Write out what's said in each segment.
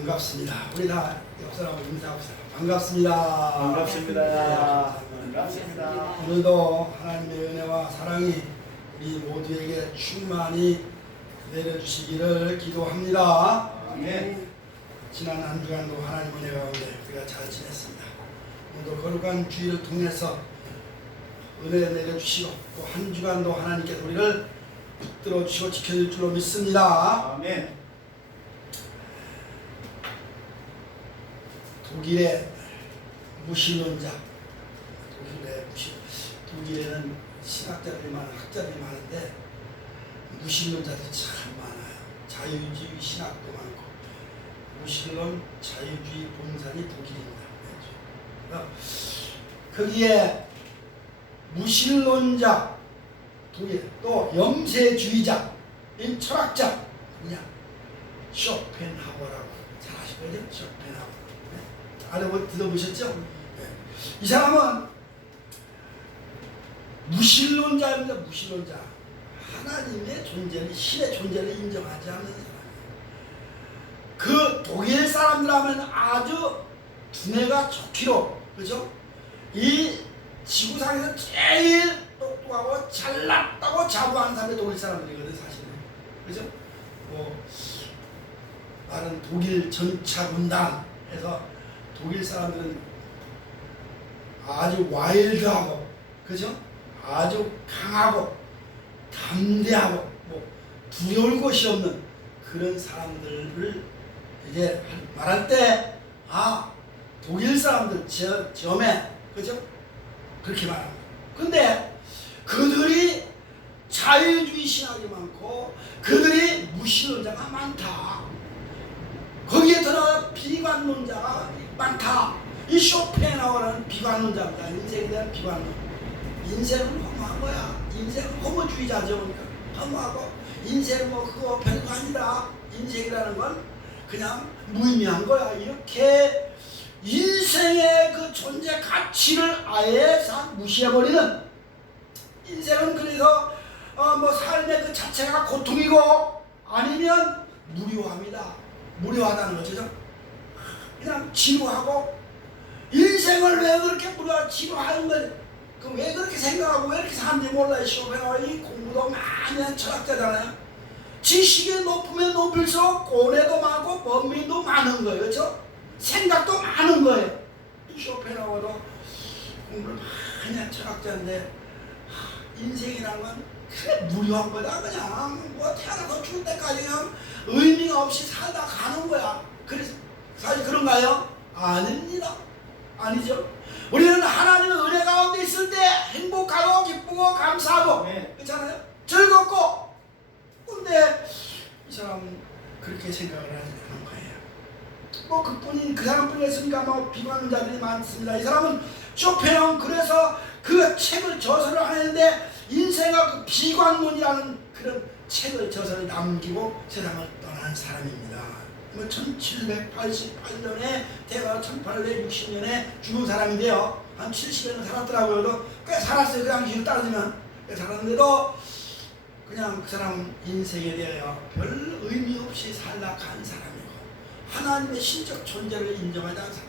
반갑습니다. 우리 다 옆 사람하고 인사합시다. 반갑습니다. 반갑습니다. 반갑습니다. 오늘도 하나님의 은혜와 사랑이 우리 모두에게 충만히 내려주시기를 기도합니다. 아멘. 지난 한 주간도 하나님 은혜 가운데 우리가 잘 지냈습니다. 오늘도 거룩한 주일을 통해서 은혜 내려주시고 또 한 주간도 하나님께서 우리를 붙들어 주시고 지켜줄 줄로 믿습니다. 아멘. 독일의 무신론자, 독일에는 신학자들이 많은 학자들이 많은데 무신론자들이 참 많아요. 자유주의 신학도 많고 무신론 자유주의 본산이 독일입니다. 거기에 무신론자 독일, 또 영세주의자 철학자 그냥 쇼펜하우어라고 잘 아실 거죠? 쇼펜하우어. 알아보 들어보셨죠? 네. 이 사람은 무신론자입니다. 무신론자. 하나님의 존재를, 신의 존재를 인정하지 않는 사람이에요. 그 독일 사람들 하면 아주 두뇌가 좋기로, 그죠? 이 지구상에서 제일 똑똑하고 잘났다고 자부하는 사람이 독일 사람들이거든, 사실은. 그죠? 나는 독일 전차군단 해서 독일 사람들은 아주 와일드하고, 그죠? 아주 강하고 담대하고 두려울 것이 없는 그런 사람들을 이제 말할 때 독일 사람들 점에, 그죠? 그렇게 말합니다. 근데 그들이 자유주의 신학이 많고 그들이 무신론자가 많다. 거기에 들어 비관론자가 많다. 이 쇼펜하우어는 비관론자입니다. 인생에 대한 비관론. 인생은 허무한 거야. 인생은 허무주의자죠. 그러니까 허무하고 인생은 그거 별거 아니다. 인생이라는 건 그냥 무의미한 거야. 이렇게 인생의 그 존재 가치를 아예 싹 무시해버리는, 인생은 그래서 삶의 그 자체가 고통이고 아니면 무료합니다. 무료하다는 거죠. 그냥 지루하고, 인생을 왜 그렇게 지루하는 걸 왜 그렇게 생각하고 왜 이렇게 사는지 몰라요. 쇼펜하우어이 공부도 많이 한 철학자잖아요. 지식이 높으면 높을수록 고뇌도 많고 범민도 많은 거예요. 그렇죠? 생각도 많은 거예요. 이 쇼펜하우어도 공부를 많이 한 철학자인데 인생이란 건 그래 무료한 거다. 그냥 태어나서 죽을 때까지 그냥 의미가 없이 살다 가는 거야. 그래서 사실 그런가요? 아닙니다. 아니죠. 우리는 하나님의 은혜 가운데 있을 때 행복하고 기쁘고 감사하고, 네. 그렇잖아요. 즐겁고. 근데 이 사람은 그렇게 생각을 하지 않는 거예요. 그뿐인 그 사람뿐이 있으니까 비관자들이 많습니다. 이 사람은 쇼펜은 그래서 그 책을 저서를 하는데 인생과 그 비관론이라는 그런 책을 저서를 남기고 세상을 떠난 사람입니다. 1788년에 대가 1860년에 죽은 사람인데요. 한 70년을 살았더라고요. 꽤 살았어요. 그 당시를 따지면 꽤 살았는데도 그냥 그 사람은 인생에 대하여 별 의미 없이 살다 간 사람이고 하나님의 신적 존재를 인정하지 않은 사람.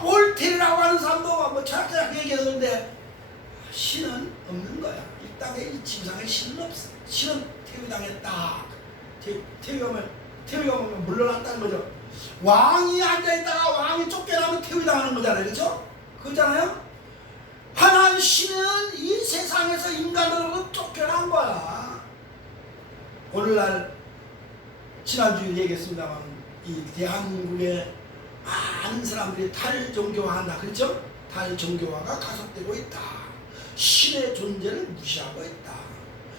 볼테르라고 하는 사람도 철학자가 그 얘기했는데 신은 없는 거야. 이 땅에 이 지구상에 신은 없어. 신은 태위당했다. 태위가 물러났다는 거죠. 왕이 앉아있다가 왕이 쫓겨나면 태위당하는 거잖아요. 그렇죠? 그렇잖아요? 하나님 신은 이 세상에서 인간으로 쫓겨난 거야. 오늘날 지난주에 얘기했습니다만 이 대한민국에 많은 사람들이 탈종교화한다. 그렇죠? 탈종교화가 가속되고 있다. 신의 존재를 무시하고 있다.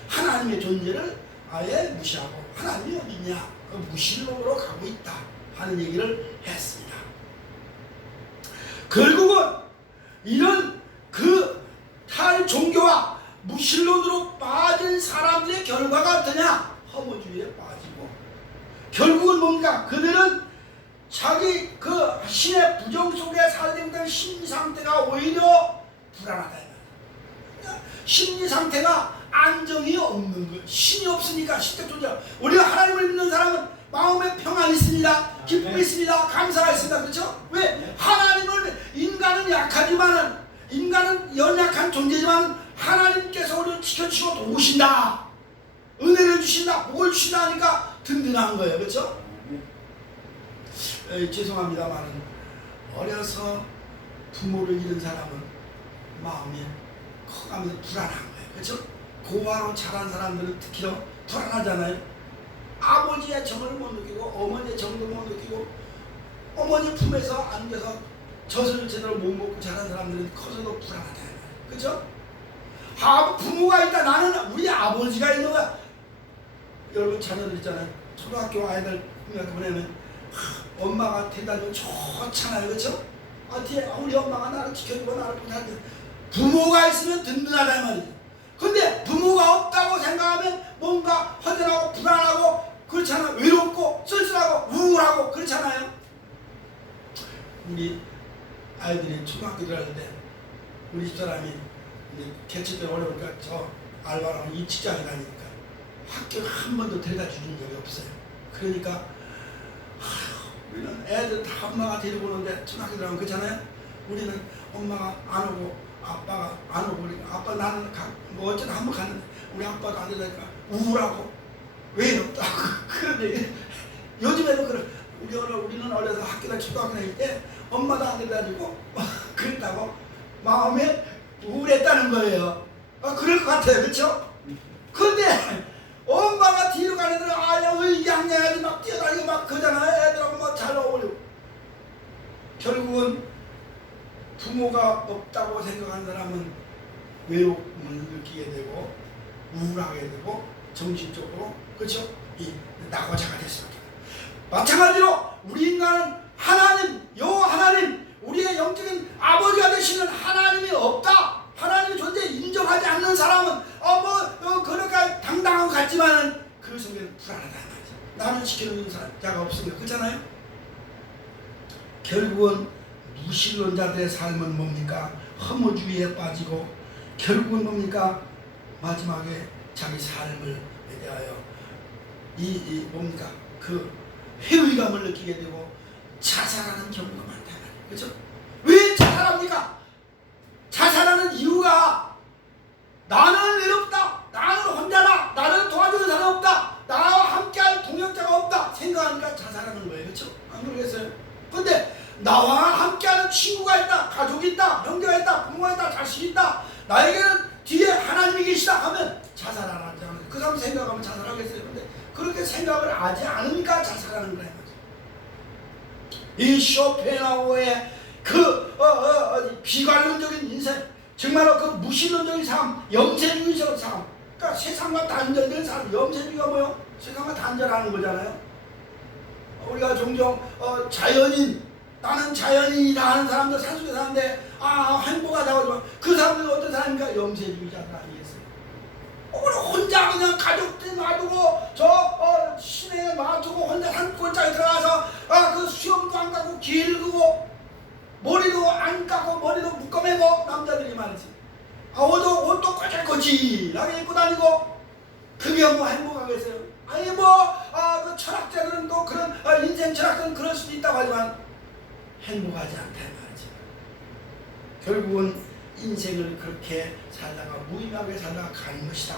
하나님의 존재를 아예 무시하고 하나님이 어디냐? 무신론으로 가고 있다 하는 얘기를 했습니다. 결국은 이런 그 탈종교와 무신론으로 빠진 사람들의 결과가 어떠냐? 허무주의에 빠지고, 결국은 뭔가 그들은 자기 그 신의 부정 속에 살게 된 심리 상태가 오히려 불안하다. 심리 상태가 안정이 없는 거예요. 신이 없으니까 신적 존재. 우리가 하나님을 믿는 사람은 마음에 평안이 있습니다. 기쁨이 있습니다. 감사가 있습니다. 그렇죠? 왜? 하나님을, 인간은 약하지만은, 인간은 연약한 존재지만 하나님께서 우리를 지켜주시고 도우신다, 은혜를 주신다, 복을 주신다 하니까 든든한 거예요. 그렇죠? 죄송합니다만은 어려서 부모를 잃은 사람은 마음이 커가면서 불안한 거예요. 그렇죠? 고아로 자란 사람들은 특히 더 불안하잖아요. 아버지의 정을 못 느끼고 어머니의 정도 못 느끼고 어머니 품에서 안겨서 젖을 제대로 못 먹고 자란 사람들은 커서도 불안하다. 그렇죠? 부모가 있다. 나는 우리 아버지가 있는 거야. 여러분 자녀들 있잖아요. 초등학교 아이들 보내면 엄마가 대단히 좋잖아요. 그렇죠? 우리 엄마가 나를 지켜주고 나를 보살펴. 부모가 있으면 든든하다 말이죠. 근데 부모가 없다고 생각하면 뭔가 허전하고 불안하고 그렇잖아요. 외롭고 쓸쓸하고 우울하고 그렇잖아요. 우리 아이들이 초등학교 들어갈 때 우리 집사람이 개척 때 어려우니까 저 알바라고 이 직장에 가니까 학교 한 번도 데려다 주는 적이 없어요. 그러니까 우리는 애들 다 엄마가 데리고 오는데 초등학교 들어가면 그렇잖아요. 우리는 엄마가 안 오고 아빠가 안 오고 그러니까 아빠 나는 뭐 어쩌다 한 번 갔는데 우리 아빠가 안 되니까 우울하고 외롭다고 그런 얘기. 요즘에도 그래. 우리는 어려서 학교나 초등학교 다닐 때 엄마도 안 데려다주고 그랬다고 마음에 우울했다는 거예요. 그럴 것 같아요. 그렇죠? 근데 엄마가 뒤로 가는 애들은 의기양양하지 막 뛰어다니고 막 그러잖아요. 애들하고 막 잘 어울리고. 결국은 부모가 없다고 생각하는 사람은 외로움을 느끼게 되고 우울하게 되고 정신적으로 그렇죠? 이 낙오자가 될 수밖에 없어요. 마찬가지로 우리 인간은 하나님, 하나님, 우리의 영적인 아버지가 되시는 하나님이 없다, 하나님의 존재 인정하지 않는 사람은 그렇게 당당한 것 같지만은 그 속에는 불안하다 말이죠. 나를 지켜주는 자가 없으면 그렇잖아요. 결국은 무신론자들의 삶은 뭡니까? 허무주의에 빠지고 결국은 뭡니까? 마지막에 자기 삶을 대하여 뭡니까? 그 회의감을 느끼게 되고 자살하는 경우가 많다 말이에요. 그렇죠? 왜 자살합니까? 자살하는 이유가 나는 외롭다, 나는 혼자다, 나를 도와주는 사람 없다, 나와 함께할 동역자가 없다 생각하니까 자살하는 거예요. 그렇죠? 안 그러겠어요? 근데 나와 함께하는 친구가 있다, 가족이 있다, 형제가 있다, 부모가 있다, 자식이 있다, 나에게는 뒤에 하나님이 계시다 하면 자살하라는 거예요. 그 사람 생각하면 자살하겠어요. 근데 그렇게 생각을 하지 않으니까 자살하는 거예요. 이 쇼펜하우어의 비관론적인 인생, 정말로 그 무신론적인 삶, 염세주의적 삶, 그러니까 세상과 단절된 삶. 염세주의가 뭐요? 세상과 단절하는 거잖아요. 우리가 종종 자연인, 나는 자연인이다 하는 사람들 산속에 사는데 행복하다고 하지만 그 사람들은 어떤 사람입니까? 염세주의자들 아니겠어요? 혼자 그냥 가족들 놔두고 시내에 놔두고 혼자 산골짜기 들어가서 그 수염도 안 깎고 길고 머리도 안 깎고 머리도 묶어매고 남자들이 말이지. 옷도 꼬질꼬질하게 입고 다니고 그게 뭐 행복하겠어요? 그 철학자들은 또 그런 인생 철학자는 그럴 수도 있다고 하지만 행복하지 않다 말이지. 결국은 인생을 그렇게 살다가 무의미하게 살다가 가는 것이다.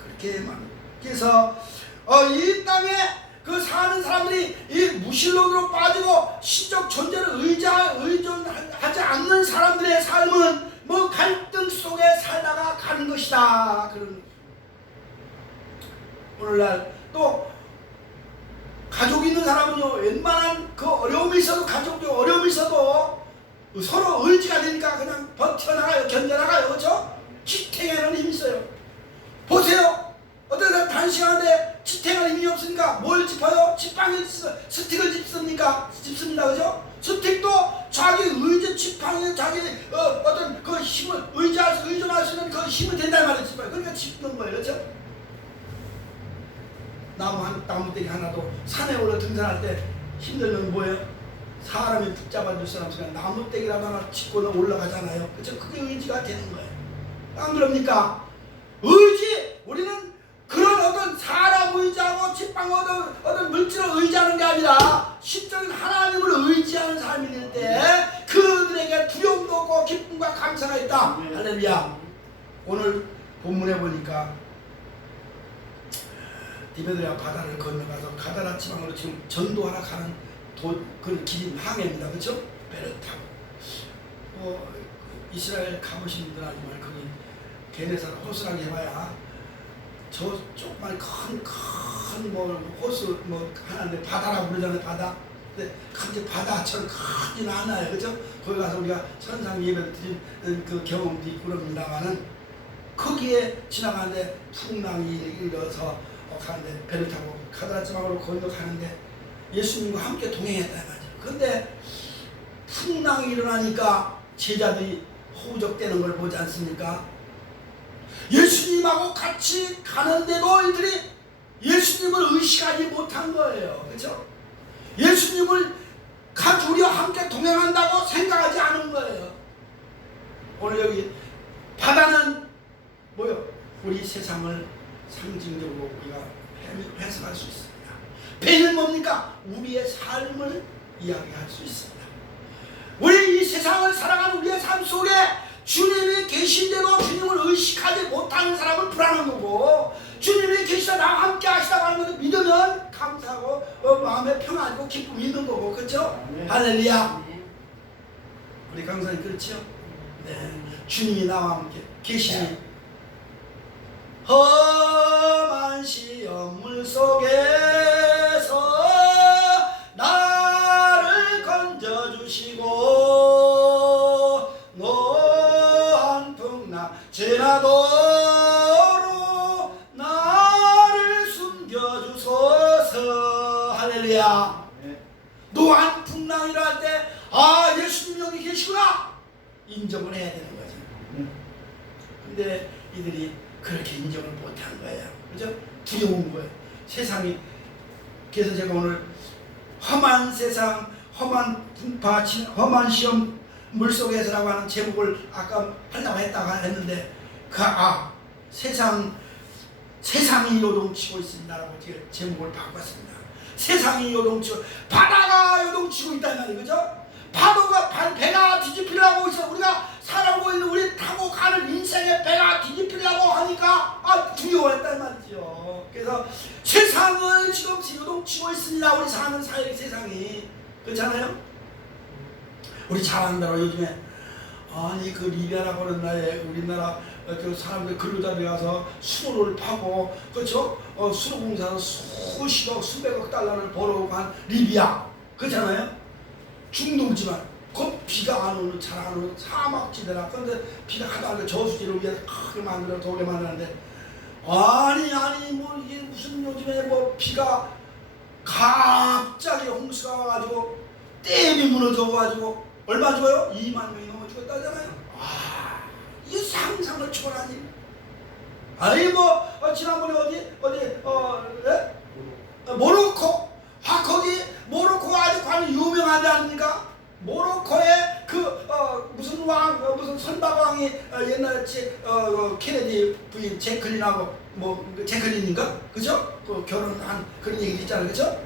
그렇게 말합니다. 그래서 이 땅에 그 사는 사람들이 이 무신론으로 빠지고 신적 존재를 의존하지 않는 사람들의 삶은 뭐 갈등 속에 살다가 가는 것이다. 그런 오늘날 또 가족이 있는 사람은요, 웬만한 그 어려움이 있어도 가족도 어려움이 있어도 서로 의지가 되니까 그냥 버텨나가요, 견뎌나가요. 그렇죠? 지탱하는 힘이 있어요. 보세요. 어떤 사람 단식하는데 지탱하는 힘이 없으니까 뭘 짚어요? 지팡이 스틱을 짚습니까? 그죠? 스틱도 자기 의지, 지팡이, 자기 어떤 그 힘을 의존할 수 있는 그 힘이 된단 말이에요. 그러니까 짚는 거예요. 그렇죠? 나무떼기 하나도 산에 올라 등산할 때 힘들면 뭐예요? 사람이 붙잡아줄 사람 없으니까 나무떼기라도 하나 짚고는 올라가잖아요. 그렇죠? 그게 의지가 되는 거예요. 안 그럽니까? 의지! 우리는 그런 어떤 사람 의지하고 다락방 어떤 물질을 의지하는 게 아니라 신적인 하나님을 의지하는 삶이 될 때 그들에게 두려움도 없고 기쁨과 감사가 있다. 할렐루야. 오늘 본문에 보니까 디베드리아 바다를 건너가서 가다라 지방으로 지금 전도하러 가는 그 길이 항해입니다. 그렇죠? 배를 타고 이스라엘 가보신 분들 아니면 거기 게네사를 호수라고 해봐야 저쪽만 큰 호수 하나인데 바다라고 그러잖아요. 바다. 근데 그게 바다처럼 크진 않아요. 그죠? 거기 가서 우리가 천상 예배를 드린 그 경험도 있고 그럽니다만은 거기에 지나가는데 풍랑이 일어서 가는데 배를 타고 가다라 지방으로 건너가는데 예수님과 함께 동행했다 말이죠. 근데 풍랑이 일어나니까 제자들이 호적되는 걸 보지 않습니까? 예수님하고 같이 가는데도 이들이 예수님을 의식하지 못한 거예요. 그렇죠? 예수님을 같이 우리와 함께 동행한다고 생각하지 않은 거예요. 오늘 여기 바다는 뭐요? 우리 세상을 상징적으로 우리가 해석할 수 있습니다. 배는 뭡니까? 우리의 삶을 이야기할 수 있습니다. 우리 이 세상을 살아가는 우리의 삶 속에 주님이 계신데도 주님을 의식하지 못하는 사람은 불안한 거고, 주님이 계시다 나와 함께 하시다고 하는 것을 믿으면 감사하고 마음에 평안이고 기쁨이 있는 거고. 그렇죠? 할렐루야. 우리 강사님 그렇죠? 네. 주님이 나와 함께 계시니 험한 시험물 속에서 나를 건져주시고 노한 풍랑 지나도록 나를 숨겨주소서. 할렐루야. 노한 풍랑이라 할 때 예수님 여기 계시구나 인정을 해야 되는 거죠. 근데 이들이 그렇게 인정을 못한 거예요. 그죠? 두려운 거예요. 세상이. 그래서 제가 오늘 험한 세상, 험한 풍파, 험한 시험 물속에서라고 하는 제목을 아까 하려고 했다가 했는데 세상이 요동치고 있습니다라고 제목을 바꿨습니다. 세상이 요동치고 바다가 요동치고 있다는 말이에요. 그죠? 파도가 배가 뒤집히려고 있어. 우리가 살아오고 있는 우리 타고 가는 인생의 배가 뒤집히려고 하니까 두려워했단 말이죠. 그래서 세상을 지금 요동치고 있습니다. 우리 사는 사회 세상이. 그렇잖아요? 우리 잘 안다고 요즘에 그 리비아라고 하는 나라에 우리나라 그 사람들 근로자들이 가서 수로를 파고, 그렇죠? 수로공사로 수백억 달러를 벌어오고 한 리비아. 그렇잖아요? 중동지만 곧 비가 안 오는 잘 안 오는 사막지대라. 그런데 비가 하도 안 오는 저수지를 위해서 크게 만들어 도게 만드는데 뭐 이게 무슨 요즘에 뭐 비가 갑자기 홍수가 와가지고 댐이 무너져가지고 얼마 죽어요? 2만 명이 넘어 죽었다잖아요. 이 상상을 초월하지. 지난번에 모로코. 거기 모로코가 아주 관이 유명하지 않습니까? 모로코에 무슨 무슨 선박왕이 옛날에 케네디 부인 제클린하고 제클린인가? 그죠? 결혼한 그런 얘기 있잖아요. 그죠?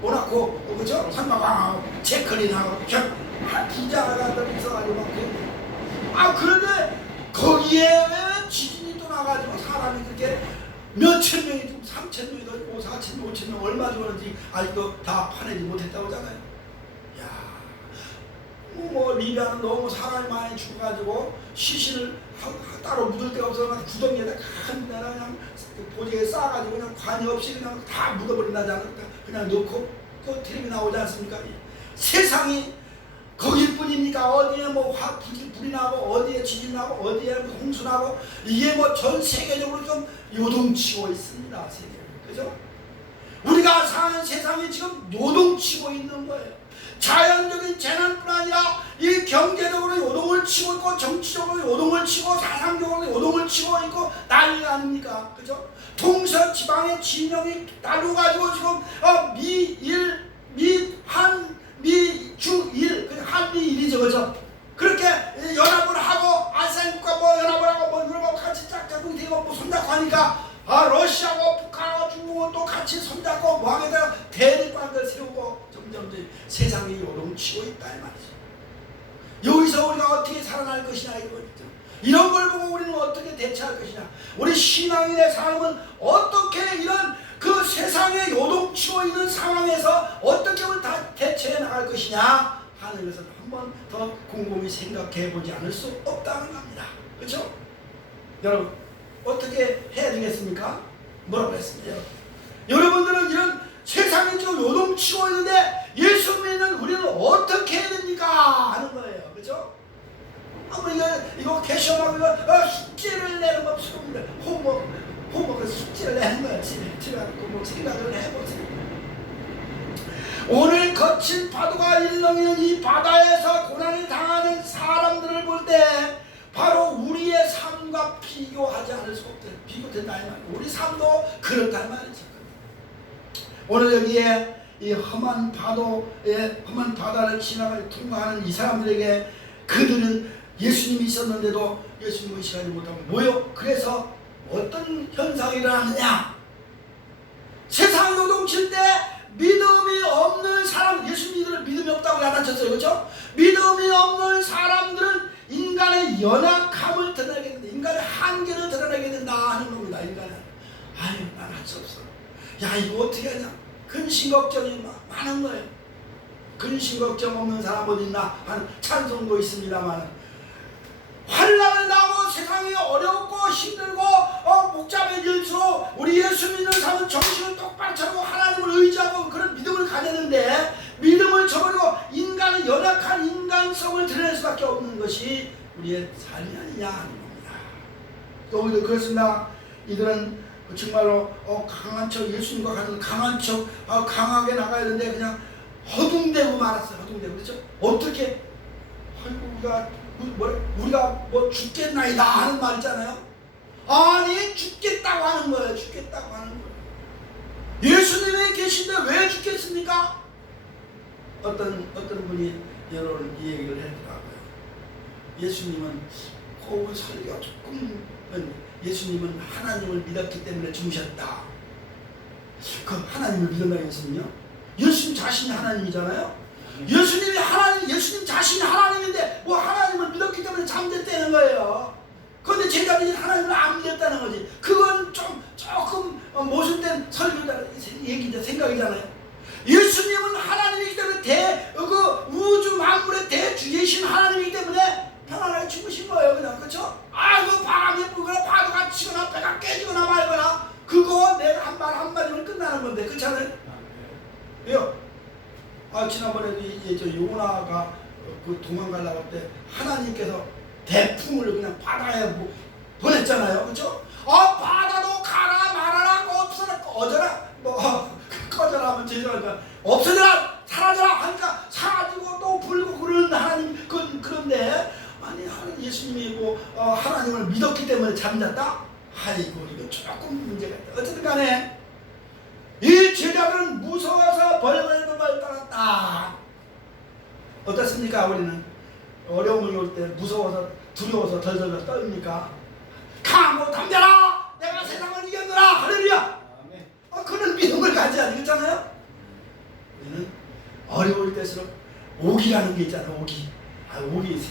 모나코, 그죠? 선박왕하고 제클린하고 기자가 있어가지고 그런데 거기에 지진이 또 나가지고 사람이 그렇게 몇천 명이 죽고 3천 명이 더 죽고 4천 명, 5천 명 얼마 죽었는지 아직도 다 파내지 못했다고 하잖아요. 리비아는 너무 사람이 많이 죽어가지고 시신을 따로 묻을 데가 없어서 구덩이에다 큰 데나 그냥 보지에 쌓아가지고 그냥 관이 없이 그냥 다 묻어버린다잖아. 그냥 넣고 그 텔레비 나오지 않습니까? 세상이 거길 뿐입니까? 어디에 불이 나고 어디에 지진 나고 어디에 홍수 나고 이게 전 세계적으로 좀 요동치고 있습니다. 세계를. 그죠? 우리가 사는 세상이 지금 요동치고 있는 거예요. 자연적인 재난뿐 아니라 이 경제적으로 요동을 치고 있고 정치적으로 요동을 치고 사상적으로 요동을 치고 있고 난리가 아닙니까? 그죠? 동서 지방의 진영이 나눠가지고 지금 미주일 한미일이죠. 그죠? 그렇게 연합을 하고 아세안국가 연합을 하고 그런 거 같이 짝짝꿍 되고 손잡고 하니까 러시아하고 북한하고 중국은 또 같이 손잡고 세상이 요동치고 있다 이 말이죠. 여기서 우리가 어떻게 살아날 것이냐 이거죠. 이런 걸 보고 우리는 어떻게 대처할 것이냐, 우리 신앙인의 삶은 어떻게 이런 그 세상에 요동치고 있는 상황에서 어떻게 우리 다 대처해 나갈 것이냐 하는 것을 한번 더 곰곰이 생각해 보지 않을 수 없다는 겁니다. 그렇죠? 여러분 어떻게 해야 되겠습니까? 뭐라고 했습니까? 여러분들은 이런 세상이 지금 요동치고 있는데 예수 믿는 우리는 어떻게 해야 됩니까? 하는 거예요. 그렇죠? 아무리 이거 캐셔하고 숙제를 내는 법, 홈워크 숙제를 내는 거야. 집에 뭐 생각을 해보세요. 오늘 거친 파도가 일렁이는 이 바다에서 고난을 당하는 사람들을 볼 때 바로 우리의 삶과 비교하지 않을 수 없다. 비교된다 이 말이에요. 우리 삶도 그렇다 이 말이죠. 오늘 여기에 이 험한 바다를 지나가 통과하는 이 사람들에게 그들은 예수님이 있었는데도 예수님을 의식하지 못하고 뭐요? 그래서 어떤 현상이 일어나느냐? 세상 요동칠 때 믿음이 없는 사람, 예수님을 믿음이 없다고 야단쳤어요. 그렇죠? 믿음이 없는 사람들은 인간의 연약함을 드러내게 된다. 인간의 한계를 드러내게 된다 하는 겁니다. 인간은 아유 난 할 수 없어. 야 이거 어떻게 하냐? 근심 걱정이 많은 거예요. 근심 걱정 없는 사람 어디 있나 하는 찬송도 있습니다만 환난을 당하고 세상이 어렵고 힘들고 복잡해질수록 우리 예수 믿는 사람은 정신을 똑바로 차리고 하나님을 의지하고 그런 믿음을 가졌는데 믿음을 저버리고 인간의 연약한 인간성을 드러낼 수밖에 없는 것이 우리의 삶이 아니냐 하는 겁니다. 여기도 그렇습니다. 이들은 정말로 강한 척, 예수님과 같은 강한 척, 강하게 나가야 되는데 그냥 허둥대고 말았어요. 허둥대고. 그렇죠? 어떻게 우리가 뭐 죽겠나이다 하는 말 있잖아요. 아니 죽겠다고 하는 거예요. 죽겠다고 하는 거예요. 예수님이 계신데 왜 죽겠습니까? 어떤 분이 여러분 이 얘기를 했더라고요. 예수님은 그 설교가 조금 예수님은 하나님을 믿었기 때문에 죽으셨다. 그 하나님을 믿는다는 것은요, 예수님 자신이 하나님이잖아요. 예수님 자신이 하나님인데 뭐 하나님을 믿었기 때문에 잠됐다는 거예요. 그런데 제자들이 하나님을 안 믿었다는 거지. 그건 조금 모순된 설교다 얘기죠. 생각이잖아요. 예수님은 하나님이기 때문에 그 우주 만물의 대주제이신 하나님이기 때문에 편안하게 죽으신 거예요. 그냥. 그렇죠? 그 바람이 불거나 파도가 치거나 배가 깨지거나 말거나 그거 내가 한 말 한마디면 끝나는 건데 그렇잖아요? 왜요? 지난번에도 저 요나가 그 도망가려고 할 때 하나님께서 대풍을 그냥 바다에 보냈잖아요. 그렇죠? 바다도 가라 말아라 없어라 꺼져라 꺼져라 하면 죄송하니까 없어져라 사라져라 하니까 사라지고 또 불고 그러는 하나님 그런데 아니 예수님이 하나님을 믿었기 때문에 잠잤다? 아이고 이거 조금 문제가 있다. 어쨌든 간에 이 제자들은 무서워서 벌벌벌 떨었다. 어떻습니까? 우리는 어려움이 올 때 무서워서 두려워서 덜덜덜 떨립니까? 강하고 담대라 내가 세상을 이겼노라 할렐루야. 그런 믿음을 가져야 되겠잖아요. 우리는 어려울 때일수록 오기라는 게 있잖아요. 오기.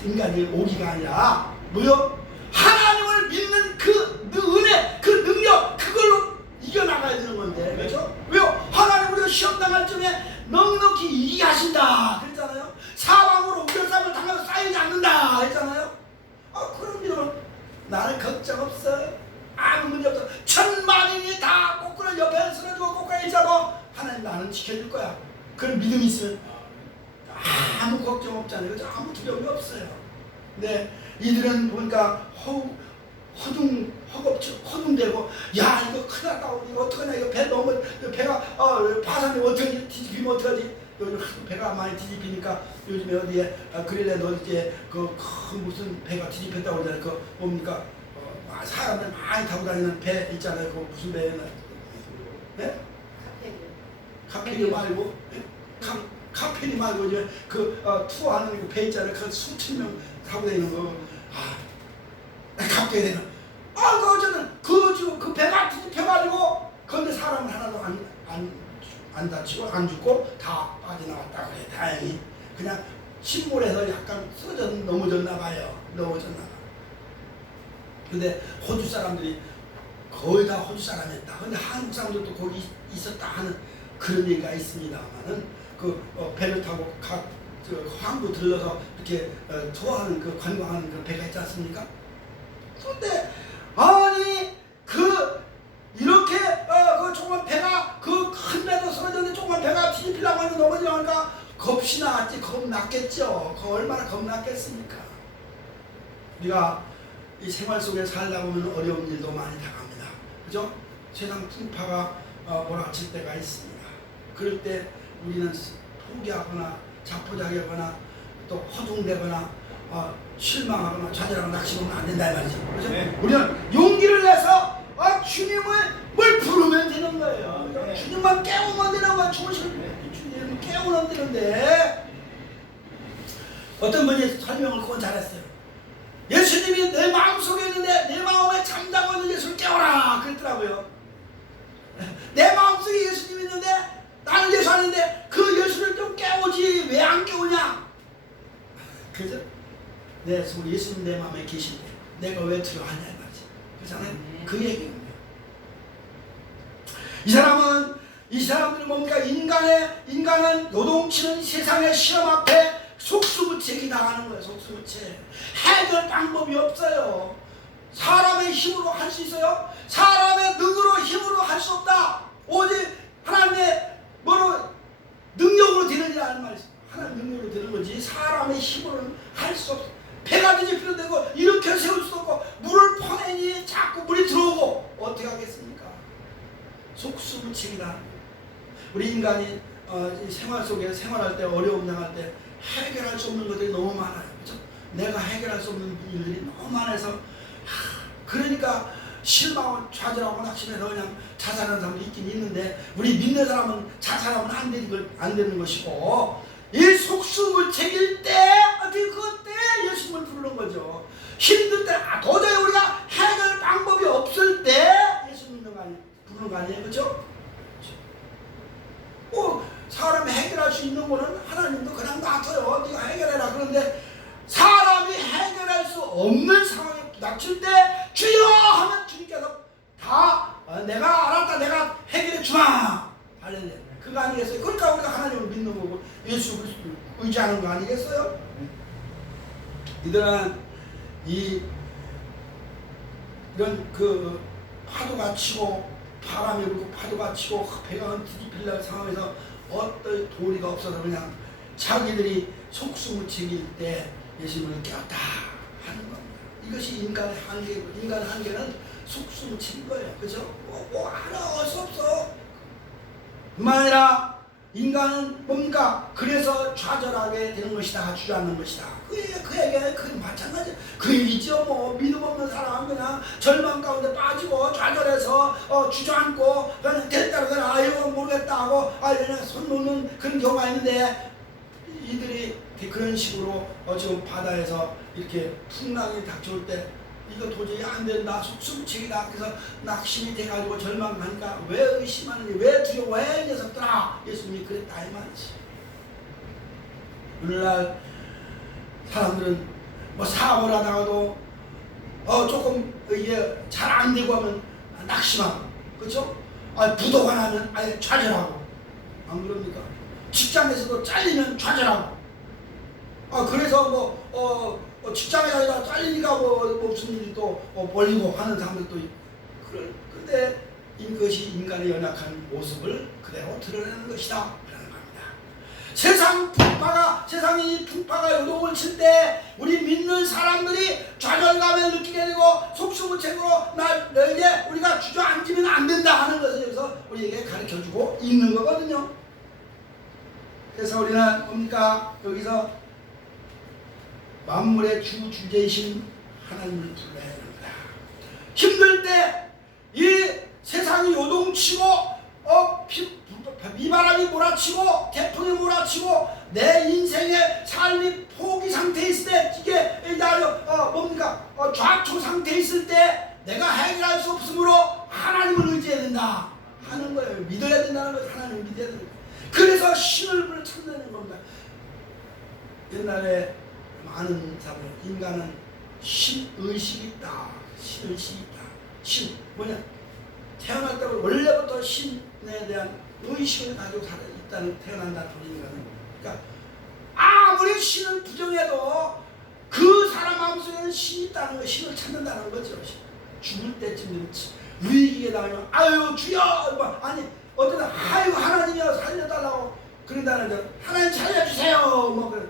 인간이 오기가 아니라 뭐요? 하나님을 믿는 그 은혜, 그 능력, 그걸로 이겨나가야 되는 건데, 그렇죠? 왜요? 하나님 우리가 시험 당할 적에 넉넉히 이기게 하신다 그랬잖아요. 사방으로 우려쌈을 당하고 쌓이지 않는다 했잖아요. 그런 믿음은 나는 걱정 없어. 아무 문제 없어. 천만인이 다 꼬꾸라 옆에 쓰러지고 꼬꾸라 있어도 하나님 나는 지켜줄 거야. 그런 믿음이 있으면 아무 걱정 없잖아요. 그렇죠? 아무 두려움이 없어요. 근데 이들은 보니까 허둥대고 야 이거 큰일 났다. 이거 어떡하냐. 이거 배 너무 배가 파산이 어떻게 뒤집히면 어떡하지. 요즘 배가 많이 뒤집히니까 요즘에 어디에 그릴랜드 어디에 그 큰 무슨 배가 뒤집혔다고 그러잖아요. 그 뭡니까 사람들 많이 타고 다니는 배 있잖아요. 그 무슨 배는 네? 카페리 말고 카페리 말고 이제 투어하는 그 배 있잖아요. 그 수천 명 타고 다니는 거. 갑자기 되는. 어쨌든 지금 그 배가 뒤집혀가지고 그런데 사람은 하나도 안 안 다치고 안 죽고 다 빠져나왔다 그래. 다행히 그냥 침몰해서 약간 넘어졌나 봐요. 넘어졌나 봐. 근데 호주 사람들이 거의 다 호주 사람이었다. 근데 한국 사람들도 거기 있었다 하는 그런 얘기가 있습니다만은 배를 타고 각 항구 들러서 이렇게 투어하는 관광하는 그 배가 있지 않습니까? 그런데 아니 이렇게 그 조그만 배가 큰 배도 쓰러졌는데 조그만 배가 뒤집히려고 하는데 넘어지려고 하니까 겁이 나왔지. 겁났겠죠. 얼마나 겁났겠습니까? 우리가 이 생활 속에 살다 보면 어려운 일도 많이 당합니다. 그죠? 세상 풍파가 몰아칠 때가 있습니다. 그럴 때 우리는 포기하거나 자포자기하거나 또 허둥대거나 실망하거나 좌절하거나 낙심하면 안 된다 이 말이죠. 그죠? 네. 우리는 용기를 내서 주님을 부르면 되는 거예요. 네. 주님만 깨우면 되는 거야. 주님을 깨우면 되는데 어떤 분이 설명을 그건 잘했어요. 예수님이 내 마음속에 있는데 내 마음에 잠자고 있는 예수를 깨워라 그랬더라고요. 내 마음속에 예수님이 있는데 나는 예수 아닌데 그 예수를 좀 깨우지 왜 안 깨우냐? 그죠? 우리 예수님 내 마음에 계신데 내가 왜 두려워하냐 이 말이지. 그렇잖아요? 그 얘기입니다. 이 사람들은 뭡니까? 인간은 요동치는 세상의 시험 앞에 속수무책이 나가는 거예요. 속수무책. 해결 방법이 없어요. 사람의 힘으로 할 수 있어요? 사람의 힘으로 할 수 없다. 오직 하나님의 능력으로 되는 일이라는 말이죠. 하나님 능력으로 되는 거지 사람의 힘으로는 할 수 없어. 배가 뒤집히는 되고 이렇게 세울 수 없고 물을 퍼내니 자꾸 물이 들어오고 어떻게 하겠습니까? 속수무책이다. 우리 인간이 생활 속에 생활할 때 어려움 당할 때 해결할 수 없는 것들이 너무 많아요. 그렇죠? 내가 해결할 수 없는 일들이 너무 많아서 그러니까 실망하고 좌절하고 낙심해서 그냥 자살하는 사람도 있긴 있는데 우리 믿는 사람은 자살하면 안 되는 것이고 이 속수무책일 때 어떻게 그때 예수님을 부르는 거죠. 힘들 때 도저히 우리가 해결 방법이 없을 때 예수님 부르는 거 아니에요. 그렇죠? 사람이 해결할 수 있는 거는 하나님도 그냥 놔둬요. 네가 해결해라. 그런데 사람이 해결할 수 없는 상황에 부닥칠 때 주여 하면 주님께서 다 내가 알았다. 내가 해결해 주마. 할렐루야. 그거 아니겠어요? 그러니까 우리가 하나님을 믿는 거고 예수 그리스도를 의지하는 거 아니겠어요? 이들은 이런 파도가 치고 바람이 불고 파도가 치고 배가 뒤집힐 상황에서 어떤 도리가 없어서 그냥 자기들이 속수무책일 때 예수님을 깨웠다 하는 겁니다. 이것이 인간의 한계고 인간의 한계는 속수무책인 거예요. 그죠? 알아 수 없어. 뿐만 아니라 인간은 뭡니까? 그래서 좌절하게 되는 것이다. 주저앉는 것이다. 그 얘기가 그 마찬가지. 그 얘기죠. 믿음 없는 사람 그냥 절망 가운데 빠지고 좌절해서 주저앉고 그냥 됐다 그러면 아이고 모르겠다 하고 그냥 손 놓는 그런 경우가 있는데 이들이 그런 식으로 지금 바다에서 이렇게 풍랑이 닥쳐올 때 이거 도저히 안 된다. 속수무책이다. 그래서 낙심이 돼가지고 절망하니까 왜 의심하느니 왜 두려워해 이 녀석들아. 예수님이 그랬다 이 말이지. 오늘날 사람들은 사업을 하다가도 조금 이게 잘 안 되고 하면 낙심하고 그렇죠? 부도가 나면 아예 좌절하고 안 그럽니까? 직장에서도 잘리면 좌절하고 그래서 직장에 다니다 잘리니까 무슨 일이 또 벌리고 하는 사람들도 있고 근데 이것이 인간의 연약한 모습을 그대로 드러내는 것이다 라는 겁니다. 세상이 풍파가 요동을 칠 때 우리 믿는 사람들이 좌절감을 느끼게 되고 속수무책으로 이제 우리가 주저앉으면 안 된다 하는 것을 여기서 우리에게 가르쳐주고 있는 거거든요. 그래서 우리는 뭡니까? 여기서 만물의 주제이신 하나님을 불러야 합니다. 힘들 때 이 세상이 요동치고 비바람이 몰아치고 태풍이 몰아치고 내 인생의 삶이 포기 상태에 있을 때 이게 좌초 상태에 있을 때 내가 해결할 수 없으므로 하나님을 의지해야 된다. 하는 거예요. 믿어야 된다는 거예요. 하나님을 믿어야 되는 거예요. 그래서 신을 찾는 겁니다. 옛날에 많은 사람들, 인간은 신의식이 있다. 신의식이 있다. 신 뭐냐? 태어날 때 원래부터 신에 대한 의식을 가지고 있다는, 태어난다는 인간은. 그러니까 아무리 신을 부정해도 그 사람 마음속에는 신이 있다는 거, 신을 찾는다는 거죠. 죽을 때쯤 위기에 당하면 아유 주여, 아니 어떤 아유 하나님이여 살려달라고 그런다는 거, 하나님 살려주세요. 뭐 그래.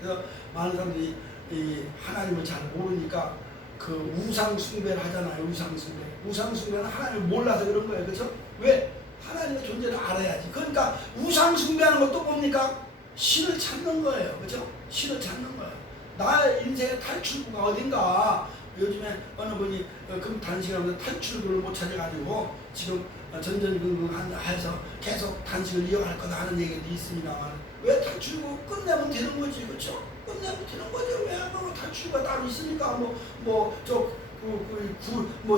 그래서 많은 사람들이 이 하나님을 잘 모르니까 그 우상 숭배를 하잖아요. 우상 숭배. 우상 숭배는 하나님을 몰라서 그런 거예요. 그렇죠? 왜? 하나님의 존재를 알아야지. 그러니까 우상 숭배하는 것도 뭡니까? 신을 찾는 거예요. 그렇죠? 신을 찾는 거예요. 나의 인생의 탈출구가 어딘가. 요즘에 어느 분이 단식하면서 탈출구를 못 찾아가지고 지금 전전긍긍해서 계속 단식을 이어갈 거다 하는 얘기도 있습니다만, 왜 탈출구 끝내면 되는 거지. 그렇죠? 끝내면 되는 거죠. 왜 탈출구가 따로 있으니까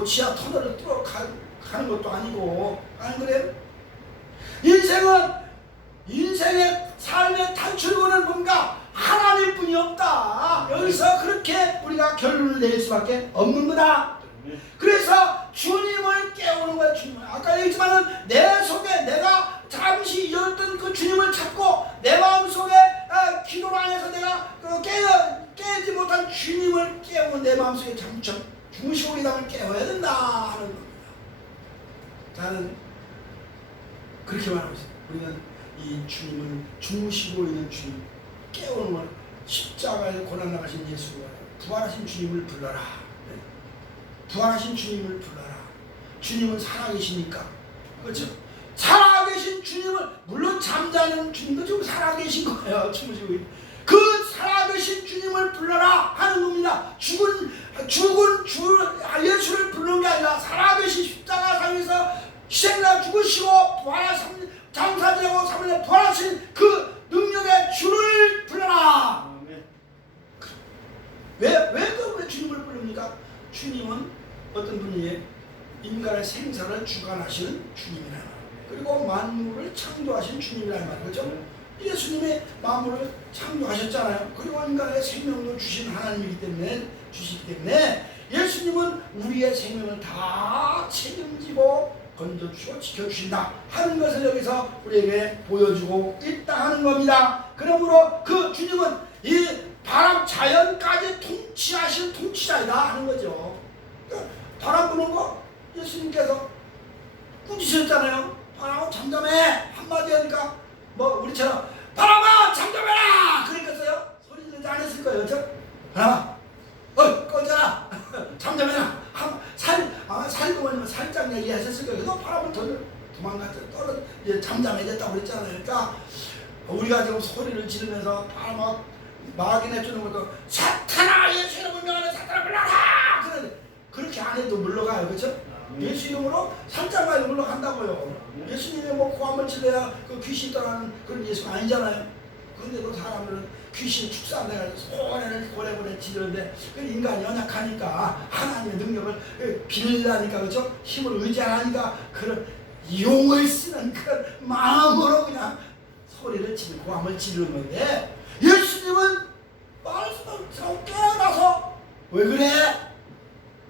지하 터널을 뚫어 가는 것도 아니고. 안 그래요? 인생의 삶의 탈출구는 뭔가 하나님뿐이 없다. 여기서 그렇게 우리가 결론을 내릴 수밖에 없는 거다. 그래서 주님을 깨우는 거야. 주님을. 아까 얘기했지만은 내 속에 내가 잠시 잊었던 그 주님을 찾고 내 마음속에 기도를 안 해서 내가 깨지 못한 주님을 깨우는, 내 마음속에 잠시 주무시고 계담을 깨워야 된다 하는 겁니다. 저는 그렇게 말하고 있어요. 우리는 이 주님을, 주무시고 있는 주님 깨우는 걸, 십자가에서 고난 나가신 예수가 부활하신 주님을 불러라. 부활하신 주님을 불러라. 주님은 살아계시니까. 그렇죠? 살아계신 주님을, 물론 잠자는 주님도 지금 살아계신 거예요. 주무시고 있는. 그 살아계신 주님을 불러라 하는 겁니다. 죽은 예수를 부르는 게 아니라 살아계신 십자가상에서 희생나 죽으시고 부활하신, 장사되고 3일에 부활하신 그 능력의 주를 불러라. 왜 주님을 부릅니까? 주님은 어떤 분이에요? 인간의 생사를 주관하시는 주님이라. 그리고 만물을 창조하신 주님이라 말이죠. 그렇죠? 예수님이 만물을 창조하셨잖아요. 그리고 인간의 생명도 주신 하나님이기 때문에, 주시기 때문에 예수님은 우리의 생명을 다 책임지고 건져주시고 지켜주신다 하는 것을 여기서 우리에게 보여주고 있다 하는 겁니다. 그러므로 그 주님은 이 바람 자연까지 통치하신 통치자이다 하는 거죠. 그러니까 바람 부는 거 예수님께서 꾸짖으셨잖아요. 바람아 잠잠해 한마디 하니까 뭐 우리처럼 바람아 잠잠해라 그러겠어요? 소리 지르지 않았을 거예요. 그렇죠? 바람아 꺼져라 잠잠해라. 살고만 살짝 얘기하셨을 거예요. 그래서 바람을 도망갔죠. 잠잠해졌다고 그랬잖아요. 그러니까 우리가 지금 소리를 지르면서 바람아 막인해주는 것도 사탄아 예수 이름을 명하는 사탄아 물러가라. 그렇게 안 해도 물러가요. 그렇죠? 예수 이름으로 살짝만 물러간다고요. 예수님이 뭐 고함을 질러야 그 귀신 떠나는 그런 예수가 아니잖아요. 그런데도 사람들은 귀신 축사돼가지고 고래고래 지르는데 그 인간이 연약하니까 하나님의 능력을 빌리니까, 그렇죠? 힘을 의지하니까 그런 용을 쓰는 그런 마음으로 그냥 소리를 지르고 고함을 지르는 건데, 예수님은 말씀을 깨어나서 왜 그래?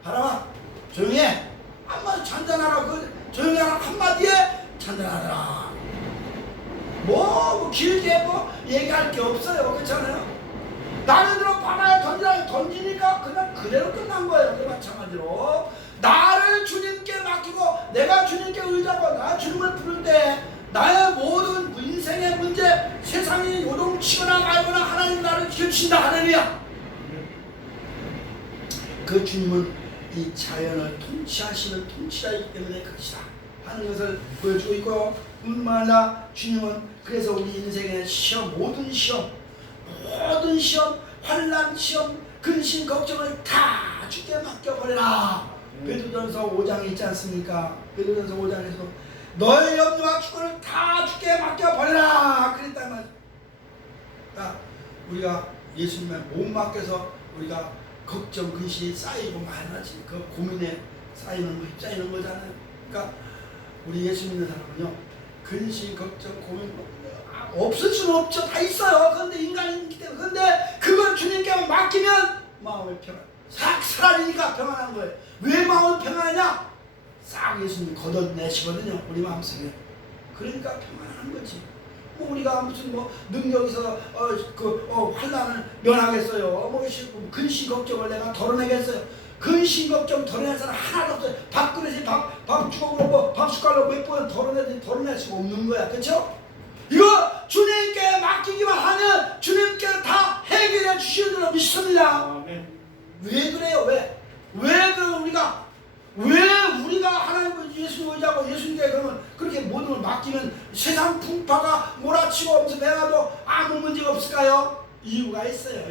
바람아 조용히 해. 한마디 잔잔하라. 조용히 하라 한마디에 잔잔하라. 뭐 길게 얘기할 게 없어요. 그렇잖아요? 나는 들어 바다에 던지니까 그냥 그대로 끝난 거예요. 그 마찬가지로 나를 주님께 맡기고 내가 주님께 의지하고 나 주님을 부를 때 나의 모든 인생의 문제, 세상이 요동치거나 말거나 하나님 나를 지켜주신다. 할렐루야. 그 주님은 이 자연을 통치하시는 통치자이기 때문에 그것이다 하는 것을 보여주고 있고, 뿐만 아니라 주님은 그래서 우리 인생의 시험, 모든 시험, 환난 시험, 근심, 걱정을 다 주께 맡겨버려라. 베드로전서 5장에 있지 않습니까? 베드로전서 5장에서 너의 염려와 축원을 다 주께 맡겨버려라 그랬단 말이야. 그러니까 우리가 예수님의 못 맡겨서 우리가 걱정, 근심이 쌓이고 많아지, 그 고민에 쌓이는 거, 쌓이는 거잖아요. 그러니까 우리 예수 믿는 사람은요, 근심, 걱정, 고민 없을 수는 없죠. 다 있어요. 그런데 인간이기 때문에. 그런데 그걸 주님께 맡기면 마음의 평안 싹 사라지니까 평안한 거예요. 왜 마음을 평안하냐? 싹 예수님 걷어내시거든요, 우리 마음속에. 그러니까 평안한 거지. 뭐 우리가 무슨 뭐 능력에서 환난을 면하겠어요. 뭐 근심 걱정을 내가 덜어내겠어요. 근심 걱정 덜어낼 사람 하나도 없어요. 밥그릇에 밥 주걱으로 뭐 밥 숟갈로 몇 번 덜어낼 수가 없는 거야. 그렇죠? 이거 주님께 맡기기만 하면 주님께 다 해결해 주시는 줄 믿습니다. 왜 그래요? 왜 그러면 우리가 하나님을 예수님 의지하고 예수님께 그러면 그렇게 모든 걸 맡기면 세상 풍파가 몰아치고 오면서 배가도 아무 문제가 없을까요? 이유가 있어요.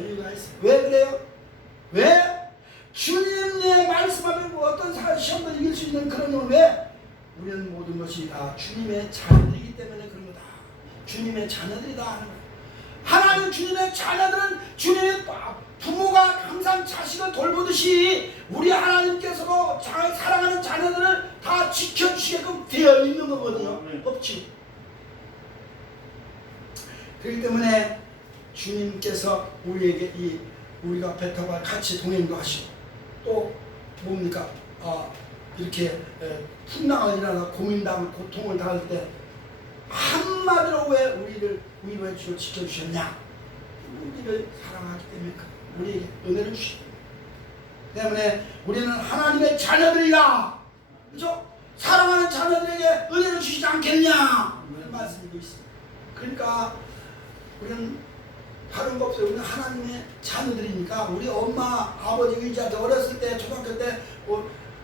왜 그래요? 왜? 주님의 말씀하면 어떤 시험도 이길 수 있는 그런 건 왜? 우리는 모든 것이 다 주님의 자녀들이기 때문에 그런 거다. 주님의 자녀들이다 하는 거예요. 하나님 주님의 자녀들은 주님의 부모가 항상 자식을 돌보듯이 우리 하나님께서도 사랑하는 자녀들을 다 지켜주시게끔 되어 있는 거거든요. 법칙. 그렇기 때문에 주님께서 우리에게 우리가 뱉어봐 같이 동행도 하시고 또 뭡니까? 이렇게 풍랑을 일어나 고민당하고 고통을 당할 때 한마디로 왜 우리를 위로해 주시고 지켜주셨냐? 우리를 사랑하기 때문에 우리에게 은혜를 주시고 때문에 우리는 하나님의 자녀들이다. 그렇죠? 사랑하는 자녀들에게 은혜를 주시지 않겠냐? 그런 말씀이고 있습니다. 그러니까 우리는 다른 거 없어요. 우리는 하나님의 자녀들이니까 우리 엄마 아버지 의지하듯 어렸을 때 초등학교 때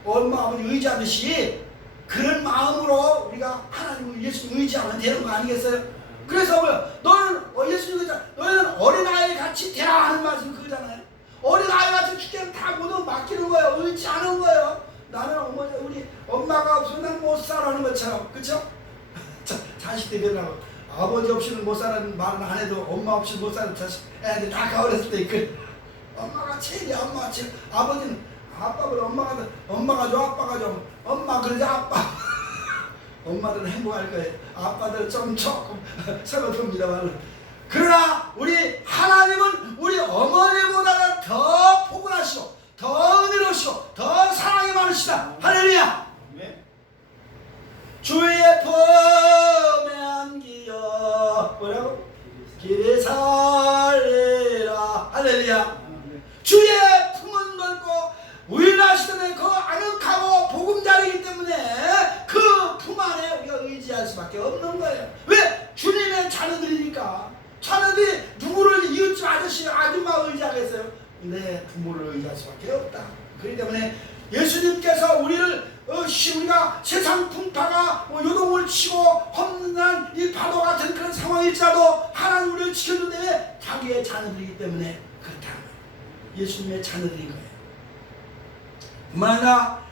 엄마 아버지 의지하듯이 그런 마음으로 우리가 하나님을 예수님 의지하면 되는 거 아니겠어요? 그래서 뭐야? 너는 예수님 의지하 너희는 어린아이 같이 되라 하는 말씀 그거잖아요. 어린아이 같이 주께는 다 모두 맡기는 거예요. 의지하는 거예요. 나는 우리 엄마가 없으면 난 못 살아하는 것처럼. 그렇죠? 자식들 그러라고 아버지 없이는 못 사는 말은 안 해도 엄마 없이 못 사는 자식 애들 다 어렸을 때 그 엄마가 제일이야. 엄마가 제일. 아버지는 아빠보다 엄마가 좋아 아빠가 좋아. 엄마 그러지 아빠. 엄마들은 행복할 거예요. 아빠들 좀 조금 서글픕니다만 그러나 우리 하나님은 우리 어머니보다는 더 포근하시고 더 은혜로우시고 더 사랑이 많으시다. 할렐루야. 주의 품에 안기어 뭐라고? 길에 살리라. 할렐루야. 주의 품은 넓고 우일하시던 그 아늑하고 보금자리이기 때문에 그 품 안에 우리가 의지할 수밖에 없는 거예요. 왜? 주님의 자녀들이니까. 자녀들이 누구를 이웃집 아저씨 아줌마 의지하겠어요? 내 부모를 의지할 수밖에 없다. 그렇기 때문에 예수님께서 우리가 세상 풍파가 요동을 치고 험난한 이 파도 같은 그런 상황일지라도 하나님 우리를 지켜주는 데에 자기의 자녀들이기 때문에 그렇다. 예수님의 자녀들인 거예요. 뿐만 아니라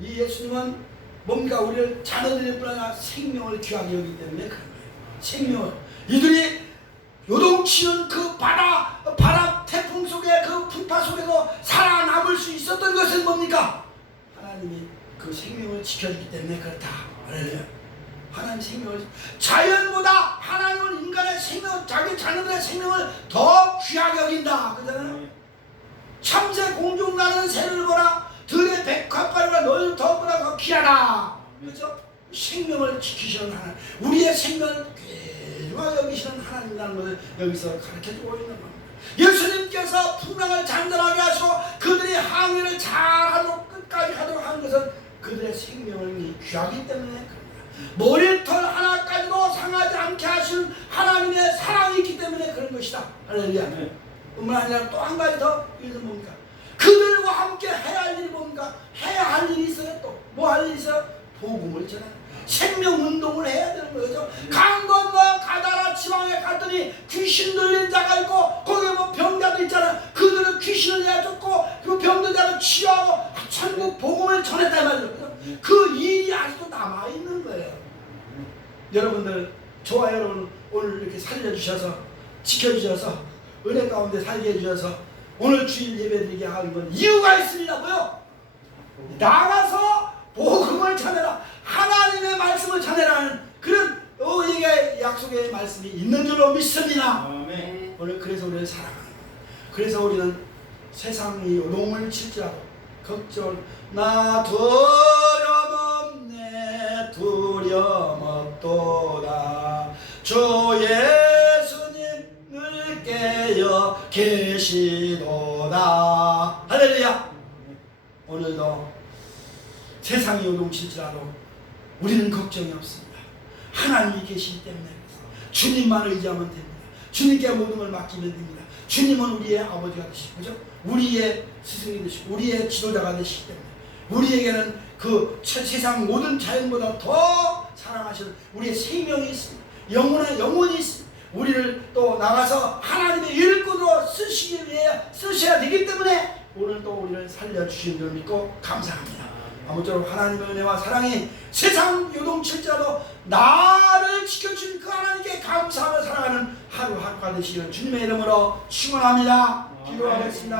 이 예수님은 뭔가 우리를 자녀들일 뿐 아니라 생명을 귀하게 여기기 때문에 그런 거예요. 생명을. 이들이 요동치는 그 바람 태풍 속에 그 풍파 속에서 살아남을 수 있었던 것은 뭡니까? 하나님이 그 생명을 지켜주기 때문에 그렇다. 알아요? 하나님 생명을 자연보다 하나님은 인간의 생명, 자기 자녀들의 생명을 더 귀하게 여긴다. 그잖아요. 참새 공중 나는 새를 보라. 들의 백합과리가 너희를 더보다 더 귀하다. 그렇죠? 생명을 지키시는 하나님, 우리의 생명을 귀하게 여기시는 하나님이라는 것을 여기서 가르쳐주고 있는 겁니다. 예수님께서 풍랑을 잔잔하게 하시고 그들이 항해를 잘하도록 끝까지 하도록 하는 것은 그들의 생명을 귀하기 때문에 그럽니다. 머리털 하나까지도 상하지 않게 하시는 하나님의 사랑이 있기 때문에 그런 것이다. 할렐루야. 뿐만 아니라 또 한 가지 더 이것은 뭡니까? 그들과 함께 해야 할 일이 뭡니까? 해야 할 일이 있어요. 또 뭐 할 일이 있어요? 복음을 전하는 생명운동을 해야 되는 거죠. 강 건너 가다라 지방에 갔더니 귀신 들린 자가 있고 거기에 뭐 병자도 있잖아요. 그들은 귀신을 내쫓고 그 병든 자를 치유하고 천국 복음을 전했다 말이죠. 그 일이 아직도 남아있는 거예요. 여러분들 저와 여러분 오늘 이렇게 살려주셔서 지켜주셔서 은혜 가운데 살게 해주셔서 오늘 주일 예배드리게 하는 건 이유가 있습니다. 뭐요? 나가서 복음을 전해라, 하나님의 말씀을 전해라는 그런 우리에게 약속의 말씀이 있는 줄로 믿습니다. 아멘. 오늘 그래서 우리를 사랑하는 거예요. 그래서 우리는 세상이 요동을 칠지라도 걱정 나 두려움없네 두려움없도다 주 예수님 늘 깨어 계시도다. 할렐루야. 오늘도 세상이 요동칠지라도 우리는 걱정이 없습니다. 하나님이 계시기 때문에 주님만 의지하면 됩니다. 주님께 모든 걸 맡기면 됩니다. 주님은 우리의 아버지가 되시고, 그죠? 우리의 스승이 되시고, 우리의 지도자가 되시기 때문에 우리에게는 그 세상 모든 자연보다 더 사랑하시는 우리의 생명이 있습니다. 영혼이 있습니다. 우리를 또 나가서 하나님의 일꾼으로 쓰시기 위해 쓰셔야 되기 때문에 오늘 또 우리를 살려주신 줄 믿고 감사합니다. 아무쪼록 하나님의 은혜와 사랑이 세상 요동칠지라도 나를 지켜주신 그 하나님께 감사하며 살아가는 하루하루가 되시기를 주님의 이름으로 축원합니다. 기도하겠습니다.